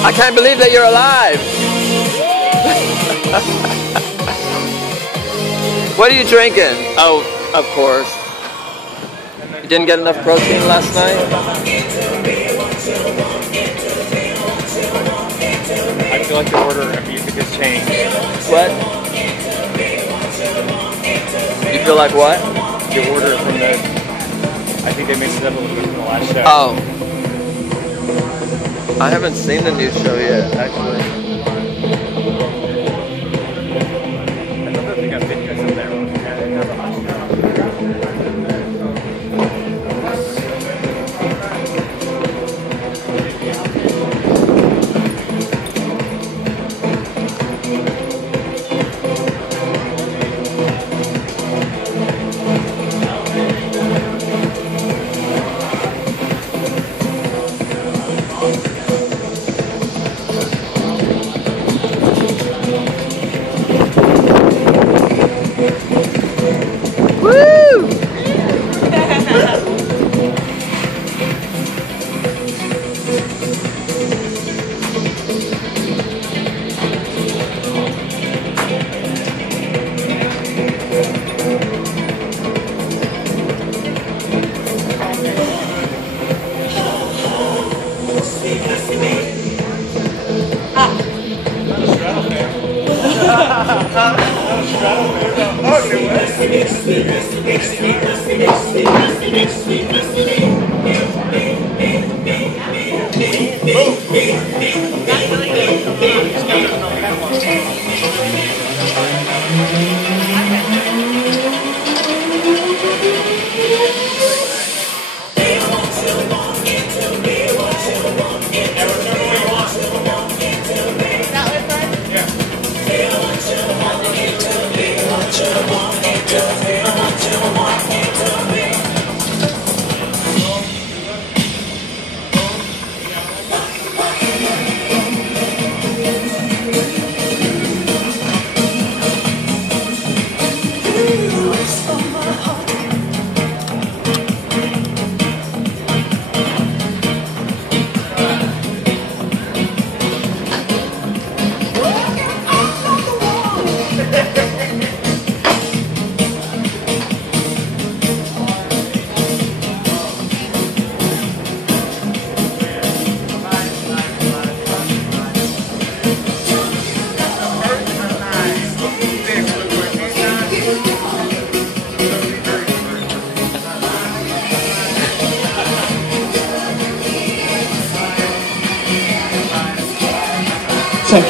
I can't believe that you're alive. What are you drinking? Oh, of course. You didn't get enough protein last night? I feel like the order of music has changed. What? You feel like what? The order from the... I think they mixed it up a little bit from the last show. Oh. I haven't seen the new show yet, actually. I thought they got videos up there.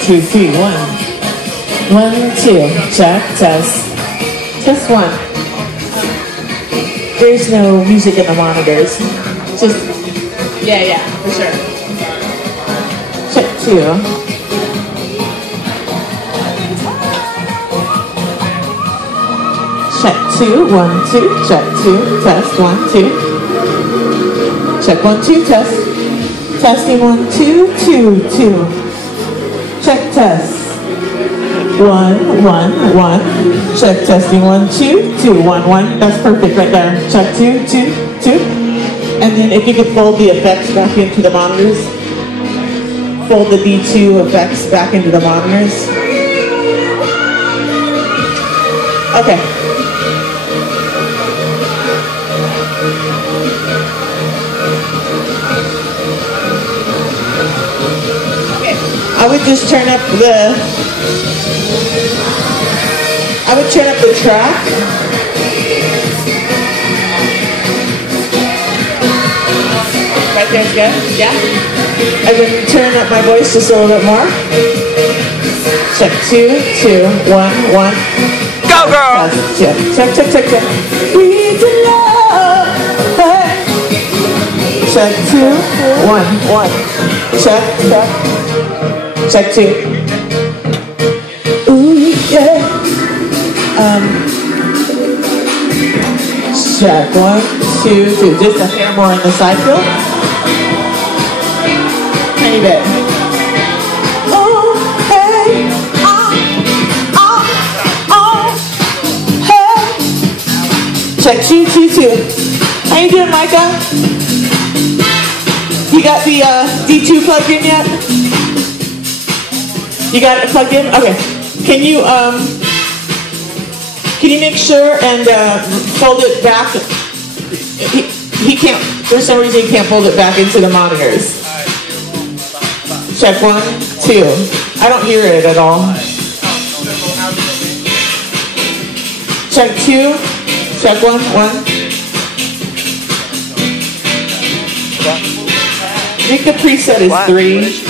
2, 3, 1. 1, 2. Check, test. Test 1. There's no music in the monitors. Just, yeah, for sure. Check 2. Check 2, 1, 2, check 2, test 1, 2. Check 1, 2, test. Testing 1, 2, 2, 2. Check test. 1, 1, 1. Check testing 1, 2, 2, 1, 1. That's perfect right there. Check 2, 2, 2. And then if you could fold the effects back into the monitors. Fold the D2 effects back into the monitors. Okay. I would just turn up the track. Right there's good, yeah. I would turn up my voice just a little bit more. Check 2, 2, 1, 1. Go, girl! Check. We can love. Hey. Check 2, 1, 1. Check. Check 2. Ooh, yeah. Check 1, 2, 2. Just a hair more in the side field. Tiny bit. Oh, hey, hey. Check 2, 2, 2. How you doing, Micah? You got the D2 plugged in yet? You got it plugged in? Okay. Can you make sure and fold it back? He can't, for some reason he can't fold it back into the monitors. Check 1, 2. I don't hear it at all. Check 2. Check 1, 1. I think the preset is 3.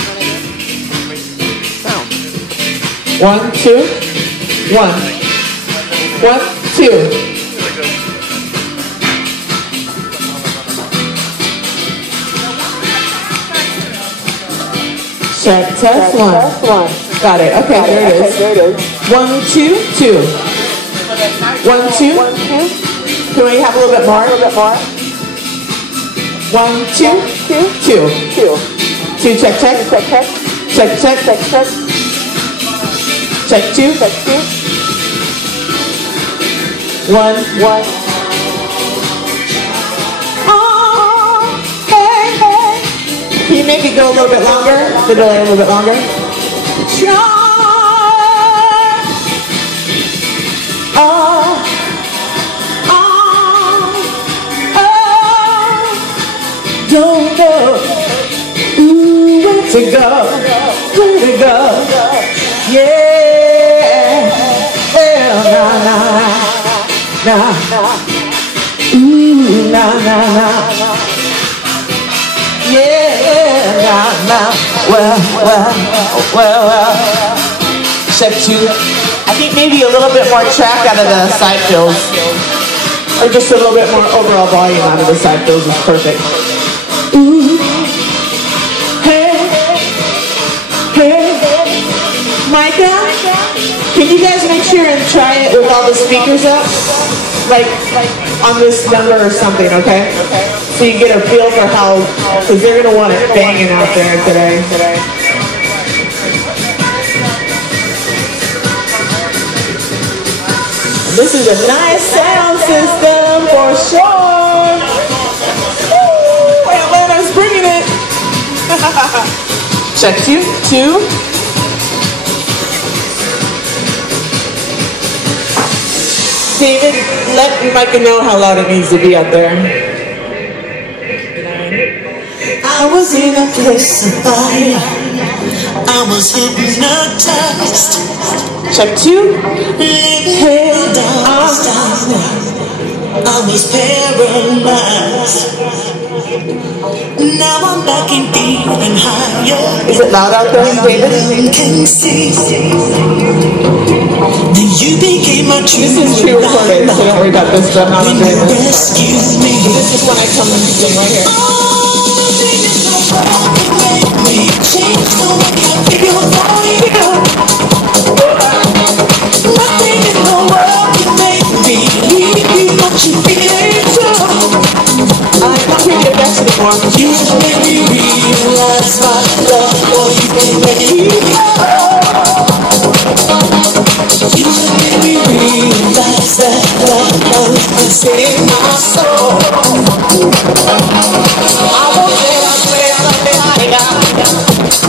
1, 2, 1. 1, 2. Check, test 1. Got it. Okay, there it is. 1, 2, 2. 1, 2. Can we have a little bit more? 1, 2, 2. 2, check. Check 2. 1. Oh, hey. Can you make it go a little bit longer? The delay a little bit longer. Don't know where to go. Yeah, nah. Ooh, nah. Yeah, nah. Well. Check 2. I think maybe a little bit more track out of the side fills. Or just a little bit more overall volume out of the side fills is perfect. Ooh. Hey. Micah, can you guys make sure and try it with all the speakers up? Like on this number or something, okay? So you get a feel for how, because they're going to want it banging out there today. This is a nice sound system for sure. Ooh, Atlanta's bringing it. Check 2. David, let Micah know how loud it needs to be out there. I was in a place of fire. I was hypnotized. Check 2. Head down. I was paralyzed. Now I'm back and even higher. Is it loud out there, David? Can see. Then you became my true. This is pre-recorded, so don't worry about this stuff. I'm when doing you this. rescued me. This is when I come and sing right here. Change the way I feel for you. Nothing in the world can make me leave what you feel too. I'm not here to get back to the more. You made me realize my love for you can make me You made me realize that love can save my soul. I won't let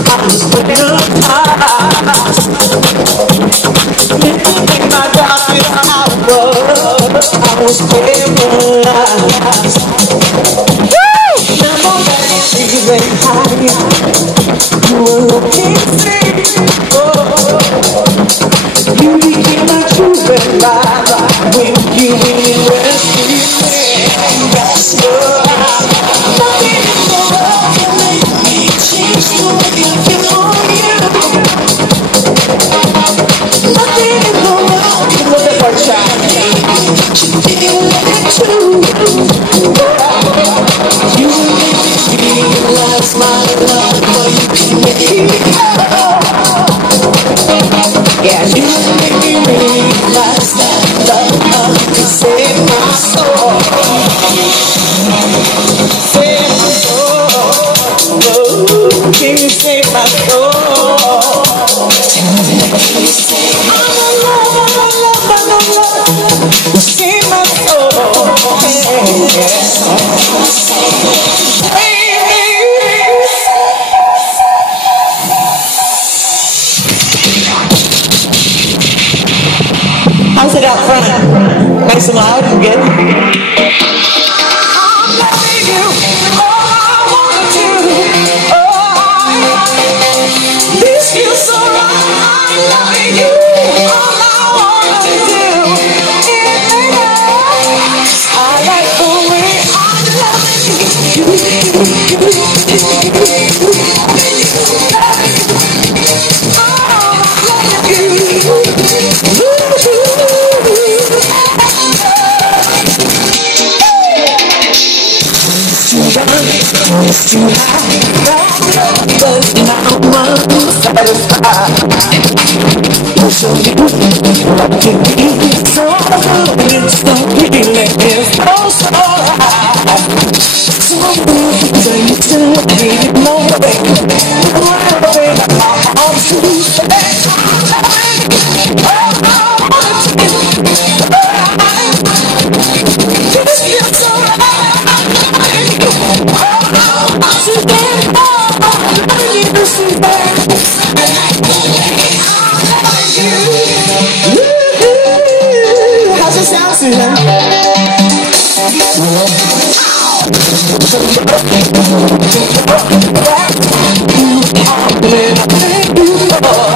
I was putting up in my darkest hour, I was paralyzed. Now I'm back feeling high. You were looking free. You became my true survivor. When you rescued me, that's what nothing in the world can make me change the way I feel on you. Nothing in the world can make me change what you feel like too. You make me realize my love for you can make me yeah, you make me realize that love can save my soul. Save my soul. Oh, can you save my soul? I'm love. Save my soul. How's it out front? Nice and loud and good? I'm loving you all I wanna do. Oh, this feels so right. I'm loving you all I wanna do. I like the way I'm loving you. It's too high, but now I'm satisfied. So you can be so good, it's so feeling is so high. So good, so you still need no way. My arms to this feels so right. How's it sound, Susan?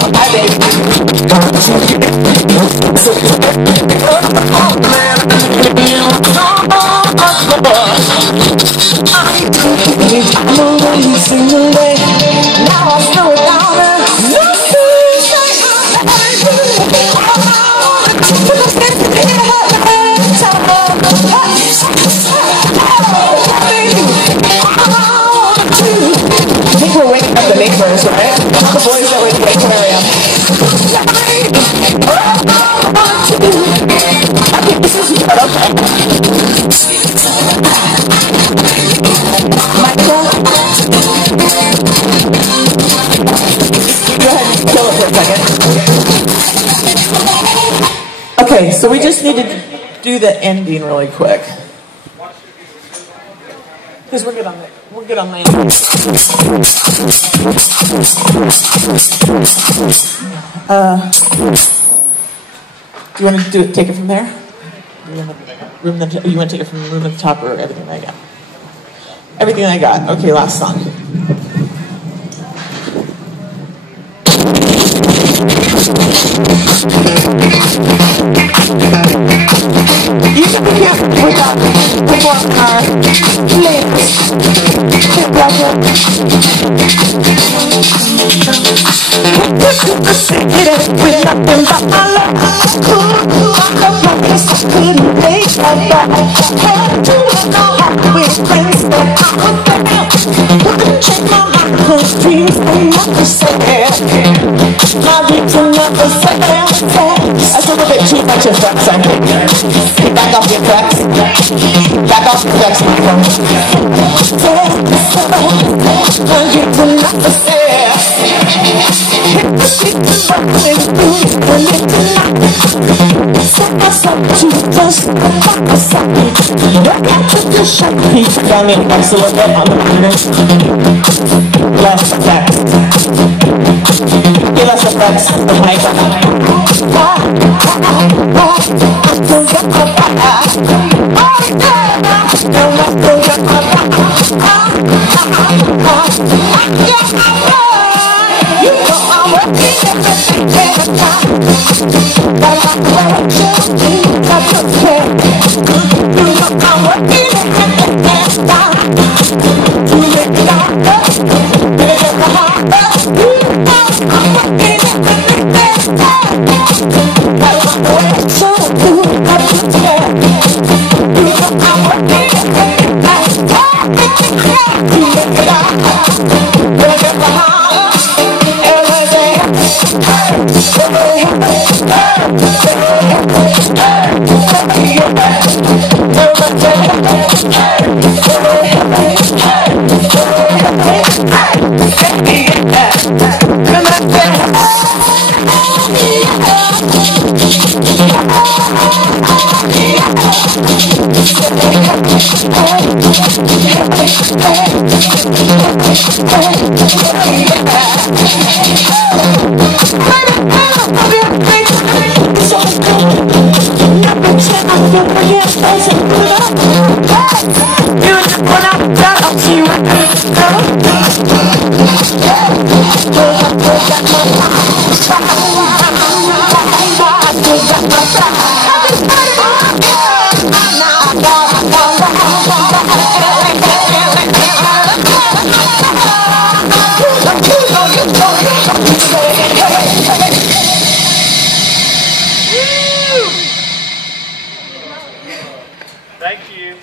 Hi, baby. I'm already single day. Now I slow it down and I think we're waking up the neighbors, right? The boys are waiting to carry up. I think this is good. Michael? Go ahead and kill it for a second. Okay, so we just need to do the ending really quick. Because we're good on that. We're good on my end. Do you want to do it? Take it from there? You want to take it from the room at the top or everything I got? Everything I got. Okay, last song. You can be here without one car. Please. Brother. It ain't with nothing but my love. I'm the promise I couldn't make that back. Had to know how with friends that I would fail. Wouldn't change my mind, 'cause dreams they never say. My dreams will never say. That's a little bit too much of that, I think. Back off your tracks. Back off your tracks, my friend. My dreams will never say. Down in excellent on the minus. Less effects. Give us effects. Oh my Thank you.